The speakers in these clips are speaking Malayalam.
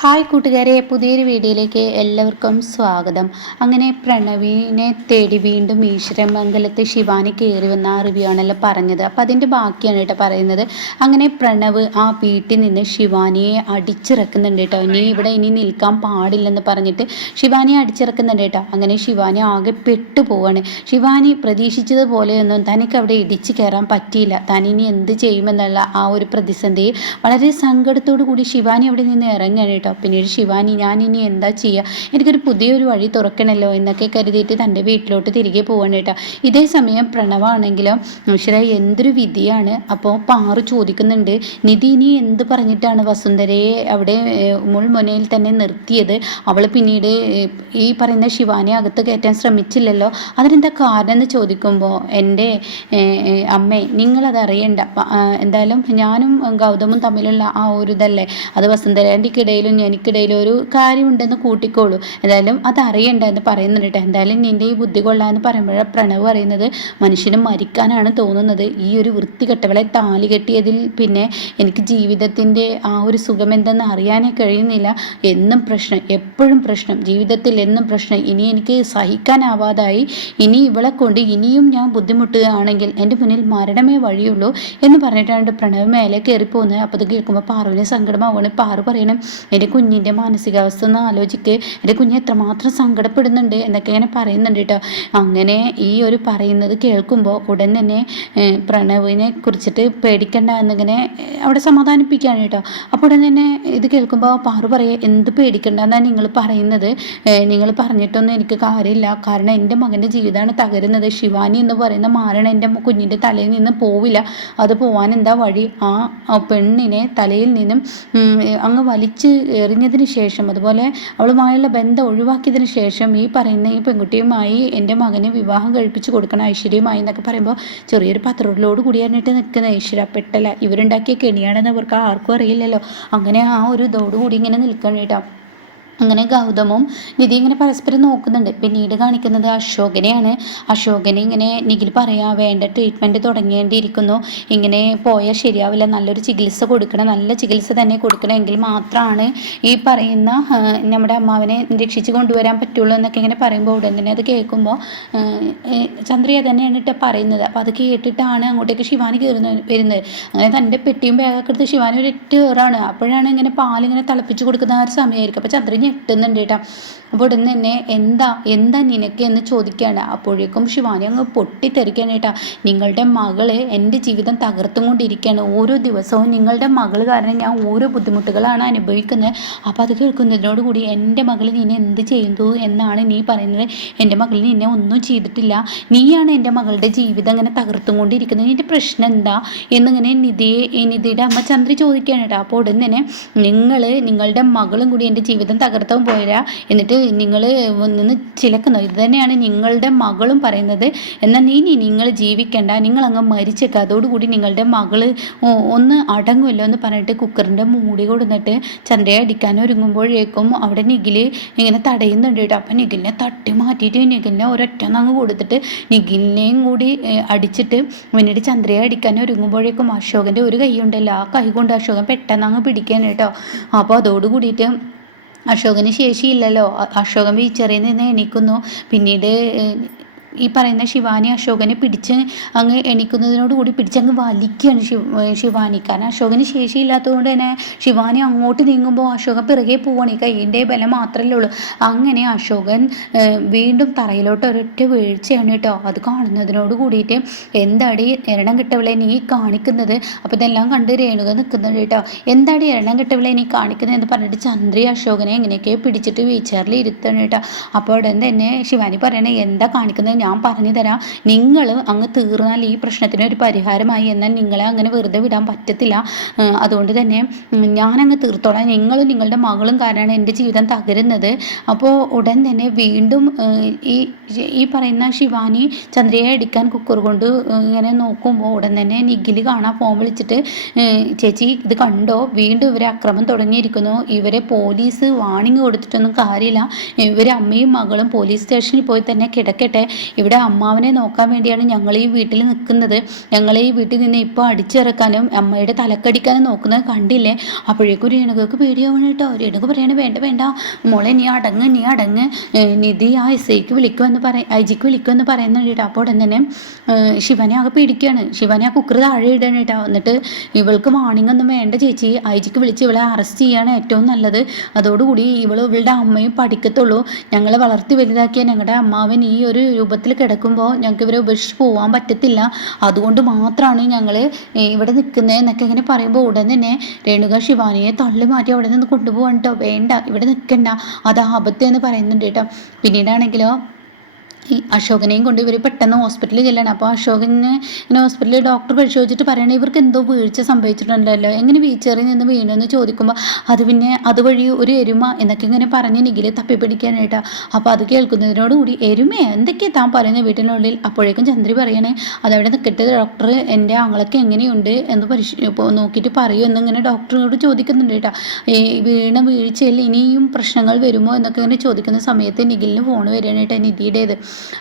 ഹായ് കൂട്ടുകാരെ പുതിയൊരു വീഡിയോയിലേക്ക് എല്ലാവർക്കും സ്വാഗതം. അങ്ങനെ പ്രണവിനെ തേടി വീണ്ടും ഈശ്വരമംഗലത്ത് ശിവാനി കയറി വന്ന ആ റിവ്യൂ ആണല്ലോ പറഞ്ഞത്. അപ്പം അതിന്റെ ബാക്കിയാണ് കേട്ടോ പറയുന്നത്. അങ്ങനെ പ്രണവ് ആ വീട്ടിൽ നിന്ന് ശിവാനിയെ അടിച്ചിറക്കുന്നുണ്ട് കേട്ടോ. ഇനി ഇവിടെ ഇനി നിൽക്കാൻ പാടില്ലെന്ന് പറഞ്ഞിട്ട് ശിവാനിയെ അടിച്ചിറക്കുന്നുണ്ട് കേട്ടോ. അങ്ങനെ ശിവാനി ആകെ പെട്ടു പോവാണ് ശിവാനി പ്രതീക്ഷിച്ചതുപോലെയൊന്നും തനിക്ക് അവിടെ ഇടിച്ചു കയറാൻ പറ്റിയില്ല. തനിനി എന്ത് ചെയ്യുമെന്നുള്ള ആ ഒരു പ്രതിസന്ധി വളരെ സങ്കടത്തോടു കൂടി ശിവാനി അവിടെ നിന്ന് ഇറങ്ങുകയാണ് കേട്ടോ. പിന്നീട് ശിവാനി ഞാൻ ഇനി എന്താ ചെയ്യുക എനിക്കൊരു പുതിയൊരു വഴി തുറക്കണല്ലോ എന്നൊക്കെ കരുതിയിട്ട് തന്റെ വീട്ടിലോട്ട് തിരികെ പോവാണ് കേട്ടോ. ഇതേ സമയം പ്രണവാണെങ്കിലോ ഈശ്വര എന്തൊരു വിധിയാണ്? അപ്പോൾ പാറു ചോദിക്കുന്നുണ്ട് നിധി ഇനി എന്ത് പറഞ്ഞിട്ടാണ് വസുന്ധരയെ അവിടെ മുൾമുനയിൽ തന്നെ നിർത്തിയത്? അവൾ പിന്നീട് ഈ പറയുന്ന ശിവാനെ അകത്ത് കയറ്റാൻ ശ്രമിച്ചില്ലല്ലോ? അതിനെന്താ കാരണം എന്ന് ചോദിക്കുമ്പോൾ എന്റെ അമ്മേ നിങ്ങളത് അറിയണ്ട. എന്തായാലും ഞാനും ഗൗതമും തമ്മിലുള്ള ആ ഒരു ഇതല്ലേ? അത് വസുന്ധരേന്റെക്കിടയിലും എനിക്കിടയിലും ഒരു കാര്യമുണ്ടെന്ന് കൂട്ടിക്കോളൂ. എന്തായാലും അത് അറിയണ്ട എന്ന് പറയുന്നുണ്ട് കേട്ടോ. എന്തായാലും നിന്റെ ഈ ബുദ്ധി കൊള്ളാന്ന് പറയുമ്പോഴാണ് പ്രണവ് പറയുന്നത് മനുഷ്യന് മരിക്കാനാണ് തോന്നുന്നത്. ഈ ഒരു വൃത്തികെട്ടവളെ താലി കെട്ടിയതിൽ പിന്നെ എനിക്ക് ജീവിതത്തിന്റെ ആ ഒരു സുഖം എന്തെന്ന് അറിയാനേ കഴിയുന്നില്ല. എന്നും പ്രശ്നം എപ്പോഴും പ്രശ്നം. ജീവിതത്തിൽ എന്നും പ്രശ്നം. ഇനി എനിക്ക് സഹിക്കാനാവാതായി. ഇനി ഇവളെ കൊണ്ട് ഇനിയും ഞാൻ ബുദ്ധിമുട്ടുകയാണെങ്കിൽ എന്റെ മുന്നിൽ മരണമേ വഴിയുള്ളൂ എന്ന് പറഞ്ഞിട്ടാണ് പ്രണവ് മേലെ കയറി പോകുന്നത് അപ്പോൾ അത് കേൾക്കുമ്പോൾ പാറുവിന് സങ്കടമാവുകയാണ്. പാറു പറയണം എന്റെ കുഞ്ഞിന്റെ മാനസികാവസ്ഥ ഒന്ന് ആലോചിക്ക്. എന്റെ കുഞ്ഞ് എത്രമാത്രം സങ്കടപ്പെടുന്നുണ്ട് എന്നൊക്കെ ഇങ്ങനെ പറയുന്നുണ്ട് കേട്ടോ അങ്ങനെ ഈ ഒരു പറയുന്നത് കേൾക്കുമ്പോൾ ഉടൻ തന്നെ പ്രണവിനെ കുറിച്ചിട്ട് പേടിക്കണ്ട എന്നിങ്ങനെ അവിടെ സമാധാനിപ്പിക്കുകയാണ് കേട്ടോ അപ്പോൾ ഉടൻ തന്നെ ഇത് കേൾക്കുമ്പോൾ പാറു പറയുക എന്ത് പേടിക്കണ്ട എന്നാണ് നിങ്ങൾ പറയുന്നത്? നിങ്ങൾ പറഞ്ഞിട്ടൊന്നും എനിക്ക് കാര്യമില്ല. കാരണം എന്റെ മകന്റെ ജീവിതമാണ് തകരുന്നത്. ശിവാനി എന്ന് പറയുന്ന മാരണ എന്റെ കുഞ്ഞിന്റെ തലയിൽ നിന്ന് പോവില്ല. അത് പോവാൻ എന്താ വഴി? ആ പെണ്ണിനെ തലയിൽ നിന്നും അങ്ങ് വലിച്ച് എറിഞ്ഞതിന് ശേഷം അതുപോലെ അവളുമായുള്ള ബന്ധം ഒഴിവാക്കിയതിന് ശേഷം ഈ പറയുന്ന ഈ പെൺകുട്ടിയുമായി എന്റെ മകനെ വിവാഹം കഴിപ്പിച്ച് കൊടുക്കണം ഐശ്വര്യമായി എന്നൊക്കെ പറയുമ്പോൾ ചെറിയൊരു പത്രത്തിലോട് കൂടിയാണിട്ട് നിൽക്കുന്ന. ഐശ്വര്യ പെട്ടല്ല. ഇവരുണ്ടാക്കിയ കെണിയാണെന്ന് അവർക്ക് ആർക്കും അറിയില്ലല്ലോ. അങ്ങനെ ആ ഒരു ഇതോടുകൂടി ഇങ്ങനെ നിൽക്കണം കേട്ടോ. അങ്ങനെ ഗൗതമും നിധി ഇങ്ങനെ പരസ്പരം നോക്കുന്നുണ്ട്. പിന്നീട് കാണിക്കുന്നത് അശോകനെയാണ്. അശോകനെ ഇങ്ങനെ നിഖിൽ പറയാ വേണ്ട ട്രീറ്റ്മെന്റ് തുടങ്ങേണ്ടിയിരിക്കുന്നു. ഇങ്ങനെ പോയാൽ ശരിയാവില്ല. നല്ലൊരു ചികിത്സ കൊടുക്കണം. നല്ല ചികിത്സ തന്നെ കൊടുക്കണമെങ്കിൽ മാത്രമാണ് ഈ പറയുന്ന നമ്മുടെ അമ്മാവിനെ രക്ഷിച്ച് കൊണ്ടുവരാൻ പറ്റുള്ളൂ എന്നൊക്കെ ഇങ്ങനെ പറയുമ്പോൾ ഉടൻ തന്നെ അത് കേൾക്കുമ്പോൾ ചന്ദ്രിയ തന്നെയാണ് കേട്ടോ പറയുന്നത്. അപ്പോൾ അത് കേട്ടിട്ടാണ് അങ്ങോട്ടേക്ക് ശിവാനി കയറുന്ന വരുന്നത്. അങ്ങനെ തന്റെ പെട്ടിയും ബാഗൊക്കെ എടുത്ത് ശിവാനി ഒരു ഒറ്റ കയറാണ് അപ്പോഴാണ് ഇങ്ങനെ പാലിങ്ങനെ തിളപ്പിച്ച് കൊടുക്കുന്ന ആ ഒരു സമയമായിരിക്കും. അപ്പോൾ ചന്ദ്രൻ ഞെട്ടുന്നുണ്ട് കേട്ടോ. അപ്പോൾ ഇവിടുന്ന് തന്നെ എന്താ എന്താ നിനക്ക് എന്ന് ചോദിക്കുകയാണ് അപ്പോഴേക്കും ശിവാനി അങ്ങ് പൊട്ടിത്തെറിക്കുകയാണ് കേട്ടോ. നിങ്ങളുടെ മകൾ എന്റെ ജീവിതം തകർത്തും കൊണ്ടിരിക്കുകയാണ് ഓരോ ദിവസവും നിങ്ങളുടെ മകൾ കാരണം ഞാൻ ഓരോ ബുദ്ധിമുട്ടുകളാണ് അനുഭവിക്കുന്നത്. അപ്പോൾ അത് കേൾക്കുന്നതിനോട് കൂടി എന്റെ മകൾ നിന്നെ എന്ത് ചെയ്തു എന്നാണ് നീ പറയുന്നത്. എന്റെ മകൾ നിന്നെ ഒന്നും ചെയ്തിട്ടില്ല. നീയാണ് എന്റെ മകളുടെ ജീവിതം ഇങ്ങനെ തകർത്തും കൊണ്ടിരിക്കുന്നത് നിന്റെ പ്രശ്നം എന്താ? എന്നിങ്ങനെ നിധിയെ നിധിയുടെ അമ്മ ചന്ദ്രി ചോദിക്കുകയാണ് കേട്ടോ. അപ്പോൾ ഉടൻ തന്നെ നിങ്ങൾ നിങ്ങളുടെ മകളും കൂടി എന്റെ ജീവിതം തകർത്താൻ പോരാ എന്നിട്ട് നിങ്ങൾ നിന്ന് ചിലക്കുന്നു. ഇത് തന്നെയാണ് നിങ്ങളുടെ മകളും പറയുന്നത്. എന്നാൽ നീ നീ നിങ്ങൾ ജീവിക്കേണ്ട. നിങ്ങൾ അങ്ങ് മരിച്ചേക്കുക അതോടുകൂടി നിങ്ങളുടെ മകൾ ഒന്ന് അടങ്ങുമല്ലോ എന്ന് പറഞ്ഞിട്ട് കുക്കറിന്റെ മൂടി കൊടുന്നിട്ട് ചന്ദ്രയെ അടിക്കാൻ ഒരുങ്ങുമ്പോഴേക്കും അവിടെ നിഖിൽ ഇങ്ങനെ തടയുന്നുണ്ട് കേട്ടോ. അപ്പം നിഖിലിനെ തട്ടി മാറ്റിയിട്ട് നിഖിലിനെ ഒരൊറ്റ നങ്ങ് കൊടുത്തിട്ട് നിഖിലിനെയും കൂടി അടിച്ചിട്ട് പിന്നീട് ചന്ദ്രയെ അടിക്കാൻ ഒരുങ്ങുമ്പോഴേക്കും അശോകന്റെ ഒരു കൈ ഉണ്ടല്ലോ. ആ കൈ കൊണ്ട് അശോകൻ പെട്ടെന്ന് അങ്ങ് പിടിക്കാൻ കേട്ടോ. അപ്പോൾ അതോട് കൂടിയിട്ട് അശോകന് ശേഷിയില്ലല്ലോ. അശോകൻ വീച്ചെറിയിൽ നിന്ന് എണീക്കുന്നു. പിന്നീട് ഈ പറയുന്ന ശിവാനി അശോകനെ പിടിച്ച് അങ്ങ് എണിക്കുന്നതിനോടുകൂടി പിടിച്ചങ്ങ് വലിക്കുകയാണ് ശിവ ശിവാനി. കാരണം അശോകന് ശേഷിയില്ലാത്തതുകൊണ്ട് തന്നെ ശിവാനി അങ്ങോട്ട് നീങ്ങുമ്പോൾ അശോകൻ പിറകെ പോവാണ്. ഈ കൈയിന്റെ ബലം മാത്രമല്ലേ ഉള്ളൂ. അങ്ങനെ അശോകൻ വീണ്ടും തറയിലോട്ട് ഒരൊറ്റ വീഴ്ചയാണ് കേട്ടോ അത് കാണുന്നതിനോട് കൂടിയിട്ട് എന്താടി എരണം കിട്ടവളെ നീ കാണിക്കുന്നത്? അപ്പോൾ ഇതെല്ലാം കണ്ട് രേണുക നിൽക്കുന്നുണ്ട് കേട്ടോ. എന്താടി എരണം കിട്ടവളെ നീ കാണിക്കുന്നത് എന്ന് പറഞ്ഞിട്ട് ചന്ദ്രി അശോകനെ എങ്ങനെയൊക്കെ പിടിച്ചിട്ട് വീച്ചറിൽ ഇരുത്തണം കേട്ടോ. അപ്പോൾ ഉടൻ തന്നെ ശിവാനി പറയണേ എന്താ കാണിക്കുന്നത്? ഞാൻ പറഞ്ഞു തരാം. നിങ്ങൾ അങ്ങ് തീർന്നാൽ ഈ പ്രശ്നത്തിന് ഒരു പരിഹാരമായി എന്നാൽ നിങ്ങളെ അങ്ങനെ വെറുതെ വിടാൻ പറ്റത്തില്ല. അതുകൊണ്ട് തന്നെ ഞാൻ ഞാനങ്ങ് തീർത്തോളാം. നിങ്ങളും നിങ്ങളുടെ മകളും കാരണമാണ് എന്റെ ജീവിതം തകരുന്നത്. അപ്പോൾ ഉടൻ തന്നെ വീണ്ടും ഈ ഈ പറയുന്ന ശിവാനി ചന്ദ്രയെ അടിക്കാൻ കുക്കർ കൊണ്ട് ഇങ്ങനെ നോക്കുമ്പോൾ ഉടൻ തന്നെ നിഖിൽ കാണാൻ ഫോൺ വിളിച്ചിട്ട് ചേച്ചി ഇത് കണ്ടോ? വീണ്ടും ഇവരെ അക്രമം തുടങ്ങിയിരിക്കുന്നു. ഇവരെ പോലീസ് വാണിംഗ് കൊടുത്തിട്ടൊന്നും കാര്യമില്ല. ഇവരെ അമ്മയും മകളും പോലീസ് സ്റ്റേഷനിൽ പോയി തന്നെ കിടക്കട്ടെ. ഇവിടെ അമ്മാവനെ നോക്കാൻ വേണ്ടിയാണ് ഞങ്ങൾ ഈ വീട്ടിൽ നിൽക്കുന്നത്. ഞങ്ങൾ ഈ വീട്ടിൽ നിന്ന് ഇപ്പോൾ അടിച്ചിറക്കാനും അമ്മയുടെ തലക്കടിക്കാനും നോക്കുന്നത് കണ്ടില്ലേ? അപ്പോഴേക്കും രേണുകൾക്ക് പേടിയാവണം കേട്ടോ. രേണുക പറയണ വേണ്ട വേണ്ട. മോളെ നീ അടങ്ങ് നീ അടങ്ങ്. നിധി ആ എസ് ഐക്ക് വിളിക്കുമെന്ന് പറ ഐ ജിക്ക് വിളിക്കുമെന്ന് പറയുന്നുണ്ട് കേട്ടോ. അപ്പോൾ ഉടൻ തന്നെ ശിവനെ ആകെ പേടിക്കുകയാണ്. ശിവനെ ആ കുക്കർ താഴെ ഇടണം കേട്ടോ. എന്നിട്ട് ഇവൾക്ക് മോർണിംഗ് ഒന്നും വേണ്ട ചേച്ചി. ഐ ജിക്ക് വിളിച്ച് ഇവളെ അറസ്റ്റ് ചെയ്യാണ് ഏറ്റവും നല്ലത്. അതോടുകൂടി ഇവൾ ഇവളുടെ അമ്മയും പഠിക്കത്തുള്ളൂ. ഞങ്ങളെ വളർത്തി വലുതാക്കിയ ഞങ്ങളുടെ അമ്മാവൻ ഈ ഒരു രൂപത്തിൽ കിടക്കുമ്പോൾ ഞങ്ങൾക്ക് ഇവരെ ഉപേക്ഷിച്ച് പോകാൻ പറ്റത്തില്ല. അതുകൊണ്ട് മാത്രമാണ് ഞങ്ങൾ ഇവിടെ നിൽക്കുന്നത് എന്നൊക്കെ ഇങ്ങനെ പറയുമ്പോൾ ഉടൻ തന്നെ രേണുക ശിവാനിയെ തള്ളി മാറ്റി അവിടെ നിന്ന് കൊണ്ടുപോകണ്ടോ വേണ്ട ഇവിടെ നിൽക്കണ്ട. അത് ആപത്ത് എന്ന് പറയുന്നുണ്ട് കേട്ടോ. പിന്നീടാണെങ്കിലോ അശോകനെയും കൊണ്ട് ഇവർ പെട്ടെന്ന് ഹോസ്പിറ്റലിൽ ചെല്ലണം. അപ്പോൾ അശോകനെ ഇങ്ങനെ ഹോസ്പിറ്റലിൽ ഡോക്ടർ പരിശോധിച്ചിട്ട് പറയണേ ഇവർക്ക് എന്തോ വീഴ്ച സംഭവിച്ചിട്ടുണ്ടല്ലോ. എങ്ങനെ വീച്ചറിൽ നിന്ന് വീണെന്ന് ചോദിക്കുമ്പോൾ അത് പിന്നെ അതുവഴി ഒരു എരുമ എന്നൊക്കെ ഇങ്ങനെ പറഞ്ഞ് നിഖിൽ തപ്പിപ്പിടിക്കാനായിട്ടാ. അപ്പോൾ അത് കേൾക്കുന്നതിനോടുകൂടി എരുമ എന്തൊക്കെയാ താൻ പറയുന്നത് വീട്ടിനുള്ളിൽ? അപ്പോഴേക്കും ചന്ദ്രി പറയണേ അതവിടെ നിൽക്കട്ടെ ഡോക്ടർ എന്റെ ആങ്ങളൊക്കെ എങ്ങനെയുണ്ട്? എന്ന് പരിശ നോക്കിയിട്ട് പറയൂ എന്നിങ്ങനെ ഡോക്ടറിനോട് ചോദിക്കുന്നുണ്ട് കേട്ടോ. ഈ വീണ വീഴ്ചയിൽ ഇനിയും പ്രശ്നങ്ങൾ വരുമോ? എന്നൊക്കെ ഇങ്ങനെ ചോദിക്കുന്ന സമയത്ത് നിഖിലിന് ഫോൺ വരികയാണ് കേട്ടോ നിധിയുടേത്.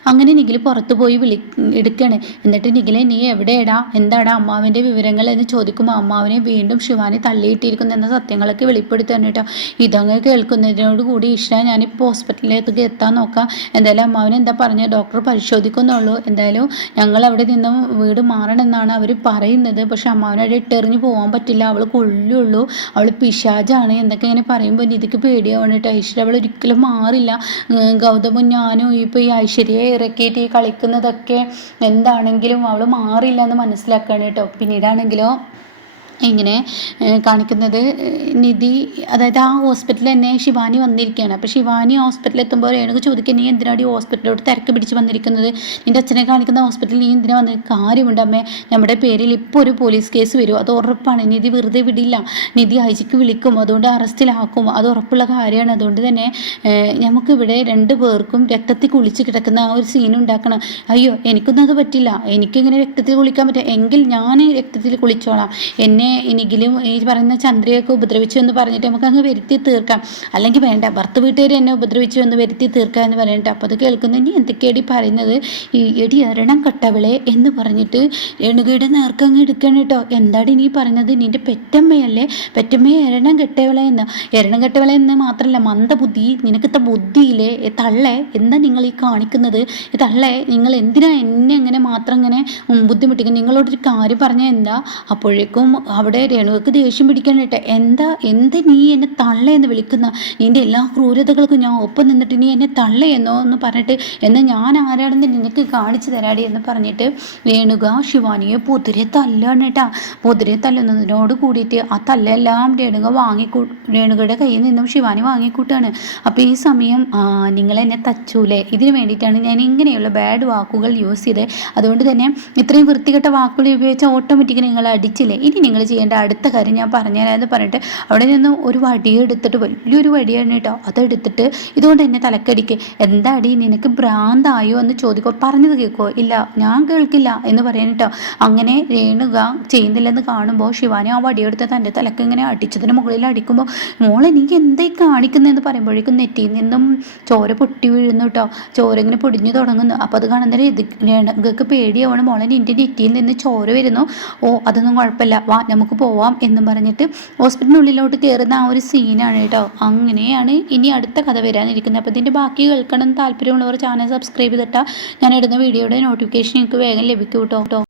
അങ്ങനെ നിഖിൽ പുറത്തു പോയി വിളി എടുക്കണേ. എന്നിട്ട് നിഖിലെ നീ എവിടെയടാ? എന്താടാ അമ്മാവിന്റെ വിവരങ്ങൾ? എന്ന് ചോദിക്കുമ്പോൾ അമ്മാവിനെ വീണ്ടും ശിവാനി തള്ളിയിട്ടിരിക്കുന്നു എന്ന സത്യങ്ങളൊക്കെ വെളിപ്പെടുത്തുകയാണ് കേട്ടോ. ഇതങ്ങ് കേൾക്കുന്നതിനോട് കൂടി ഇഷ്ട ഞാനിപ്പോൾ ഹോസ്പിറ്റലിലേക്ക് എത്താൻ നോക്കാം. എന്തായാലും അമ്മാവിനെ എന്താ പറഞ്ഞ? ഡോക്ടർ പരിശോധിക്കുന്നുള്ളൂ. എന്തായാലും ഞങ്ങൾ അവിടെ നിന്നും വീട് മാറണമെന്നാണ് അവർ പറയുന്നത്. പക്ഷെ അമ്മാവനവിടെ ഇട്ടെറിഞ്ഞ് പോകാൻ പറ്റില്ല. അവൾ കൊള്ളുള്ളൂ അവൾ പിശാജാണ് എന്നൊക്കെ ഇങ്ങനെ പറയുമ്പോൾ നിധിക്ക് പേടിയാവണം കേട്ടോ. ഐശ്വര്യ അവൾ ഒരിക്കലും മാറില്ല. ഗൗതമും ഞാനും ഇപ്പോൾ ഈ ഐശ്വര്യയെ ഇറക്കിയിട്ട് ഈ കളിക്കുന്നതൊക്കെ എന്താണെങ്കിലും അവൾ മാറില്ല എന്ന് മനസ്സിലാക്കുകയാണ് കേട്ടോ. പിന്നീടാണെങ്കിലോ? ഇങ്ങനെ കാണിക്കുന്നത് നിധി അതായത് ആ ഹോസ്പിറ്റലിൽ തന്നെ ശിവാനി വന്നിരിക്കുകയാണ്. അപ്പോൾ ശിവാനി ഹോസ്പിറ്റലിൽ എത്തുമ്പോൾ രേണുക ചോദിക്കുക നീ എന്തിനാടി ഹോസ്പിറ്റലിലോട്ട് തിരക്ക് പിടിച്ച് വന്നിരിക്കുന്നത്? നിന്റെ അച്ഛനെ കാണിക്കുന്ന ഹോസ്പിറ്റലിൽ നീ എന്തിനാ വന്നത് കാര്യമുണ്ട് അമ്മേ. നമ്മുടെ പേരിൽ ഇപ്പോൾ ഒരു പോലീസ് കേസ് വരും. അത് ഉറപ്പാണ്. നിധി വെറുതെ വിടില്ല. നിധി ഐജിക്ക് വിളിക്കും. അതുകൊണ്ട് അറസ്റ്റിലാക്കും. അത് ഉറപ്പുള്ള കാര്യമാണ്. അതുകൊണ്ട് തന്നെ നമുക്കിവിടെ രണ്ട് പേർക്കും രക്തത്തിൽ കുളിച്ച് കിടക്കുന്ന ആ ഒരു സീൻ ഉണ്ടാക്കണം. അയ്യോ എനിക്കൊന്നും അത് പറ്റില്ല. എനിക്കിങ്ങനെ രക്തത്തിൽ കുളിക്കാൻ പറ്റില്ല. എങ്കിൽ ഞാൻ രക്തത്തിൽ കുളിച്ചോളാം. എന്നെ എനിക്കിലും ഈ പറയുന്ന ചന്ദ്രയൊക്കെ ഉപദ്രവിച്ചു എന്ന് പറഞ്ഞിട്ട് നമുക്ക് അങ്ങ് വരുത്തി തീർക്കാം. അല്ലെങ്കിൽ വേണ്ട ഭർത്ത് വീട്ടുകാർ എന്നെ ഉപദ്രവിച്ചു എന്ന് വരുത്തി തീർക്കാം എന്ന് പറഞ്ഞിട്ട് അപ്പോൾ അത് കേൾക്കുന്ന. നീ എന്തൊക്കെയാടി പറയുന്നത്? ഈ എടി എറണം കട്ടവിളെ എന്ന് പറഞ്ഞിട്ട് രേണുകയുടെ നേർക്കങ്ങ് എടുക്കണം കേട്ടോ. എന്താടി നീ പറയുന്നത്? നിന്റെ പെറ്റമ്മയല്ലേ? പെറ്റമ്മയെ എരണം കെട്ടവളെ എന്ന്. എരണം കെട്ടവളെ എന്ന് മാത്രമല്ല മന്ദബുദ്ധി നിനക്കത്തെ ബുദ്ധിയിലെ തള്ളെ എന്താ നിങ്ങൾ ഈ കാണിക്കുന്നത്? തള്ളേ നിങ്ങൾ എന്തിനാ എന്നെ ഇങ്ങനെ മാത്രം ഇങ്ങനെ ബുദ്ധിമുട്ടിക്കുന്നത് നിങ്ങളോടൊരു കാര്യം പറഞ്ഞാൽ എന്താ? അപ്പോഴേക്കും അവിടെ രേണുവക്ക് ദേഷ്യം പിടിക്കാനായിട്ട് എന്താ എന്ത് നീ എന്നെ തള്ളയെന്ന് വിളിക്കുന്ന? നിന്റെ എല്ലാ ക്രൂരതകൾക്കും ഞാൻ ഒപ്പം നിന്നിട്ട് നീ എന്നെ തള്ളയെന്നോ എന്ന് പറഞ്ഞിട്ട് എന്നാൽ ഞാൻ ആരാണെന്ന് നിനക്ക് കാണിച്ചു തരാടി എന്ന് പറഞ്ഞിട്ട് രേണുക ശിവാനിയെ പൊതിരെ തല്ലാണ് കേട്ടാ പൊതിരെ തല്ലുന്നതിനോട് കൂടിയിട്ട് ആ തല്ലെല്ലാം രേണുക വാങ്ങിക്കൂ രേണുകയുടെ കയ്യിൽ നിന്നും ശിവാനി വാങ്ങിക്കൂട്ടാണ്. അപ്പോൾ ഈ സമയം നിങ്ങൾ എന്നെ തച്ചൂലേ? ഇതിനു വേണ്ടിയിട്ടാണ് ഞാൻ ഇങ്ങനെയുള്ള ബാഡ് വാക്കുകൾ യൂസ് ചെയ്തത് അതുകൊണ്ട് തന്നെ ഇത്രയും വൃത്തികെട്ട വാക്കുകൾ ഉപയോഗിച്ച ഓട്ടോമാറ്റിക്കലി നിങ്ങൾ അടിച്ചില്ലേ? ഇനി നിങ്ങൾ ചെയ്യേണ്ട അടുത്ത കാര്യം ഞാൻ പറഞ്ഞുതരാമെന്ന് പറഞ്ഞിട്ട് അവിടെ നിന്ന് ഒരു വടി എടുത്തിട്ട് വലിയൊരു വടിയാണ് കേട്ടോ. അതെടുത്തിട്ട് ഇതുകൊണ്ട് എന്നെ തലക്കടിക്ക്. എന്താടി നിനക്ക് ഭ്രാന്തായോ എന്ന് ചോദിക്കോ. പറഞ്ഞത് കേൾക്കോ ഇല്ല ഞാൻ കേൾക്കില്ല എന്ന് പറയാൻ കേട്ടോ. അങ്ങനെ രേണുക ചെയ്യുന്നില്ലെന്ന് കാണുമ്പോൾ ശിവാനി ആ വടിയെടുത്ത് തന്റെ തലക്ക് ഇങ്ങനെ അടിച്ചതിന് മുകളിൽ അടിക്കുമ്പോൾ മോളെ എനിക്ക് എന്തായി കാണിക്കുന്നതെന്ന് പറയുമ്പോഴേക്കും നെറ്റിയിൽ നിന്നും ചോര പൊട്ടി വീഴുന്നു കേട്ടോ. ചോര ഇങ്ങനെ പൊടിഞ്ഞു തുടങ്ങുന്നു. അപ്പോൾ അത് കാണുന്ന രേണുകൾക്ക് പേടിയാവണം. മോളെ നിന്റെ നെറ്റിയിൽ നിന്ന് ചോര വരുന്നു. ഓ അതൊന്നും കുഴപ്പമില്ല. വാ നമുക്ക് പോവാം എന്നും പറഞ്ഞിട്ട് ഹോസ്പിറ്റലിനുള്ളിലോട്ട് കയറുന്ന ആ ഒരു സീനാണ് കേട്ടോ അങ്ങനെയാണ് ഇനി അടുത്ത കഥ വരാനിരിക്കുന്നത്. അപ്പോൾ ഇതിന്റെ ബാക്കി കേൾക്കണം താല്പര്യമുള്ളവർ ചാനൽ സബ്സ്ക്രൈബ് ചെയ്തിട്ടാൽ ഞാൻ ഇടുന്ന വീഡിയോയുടെ നോട്ടിഫിക്കേഷൻ എനിക്ക് വേഗം ലഭിക്കും കേട്ടോ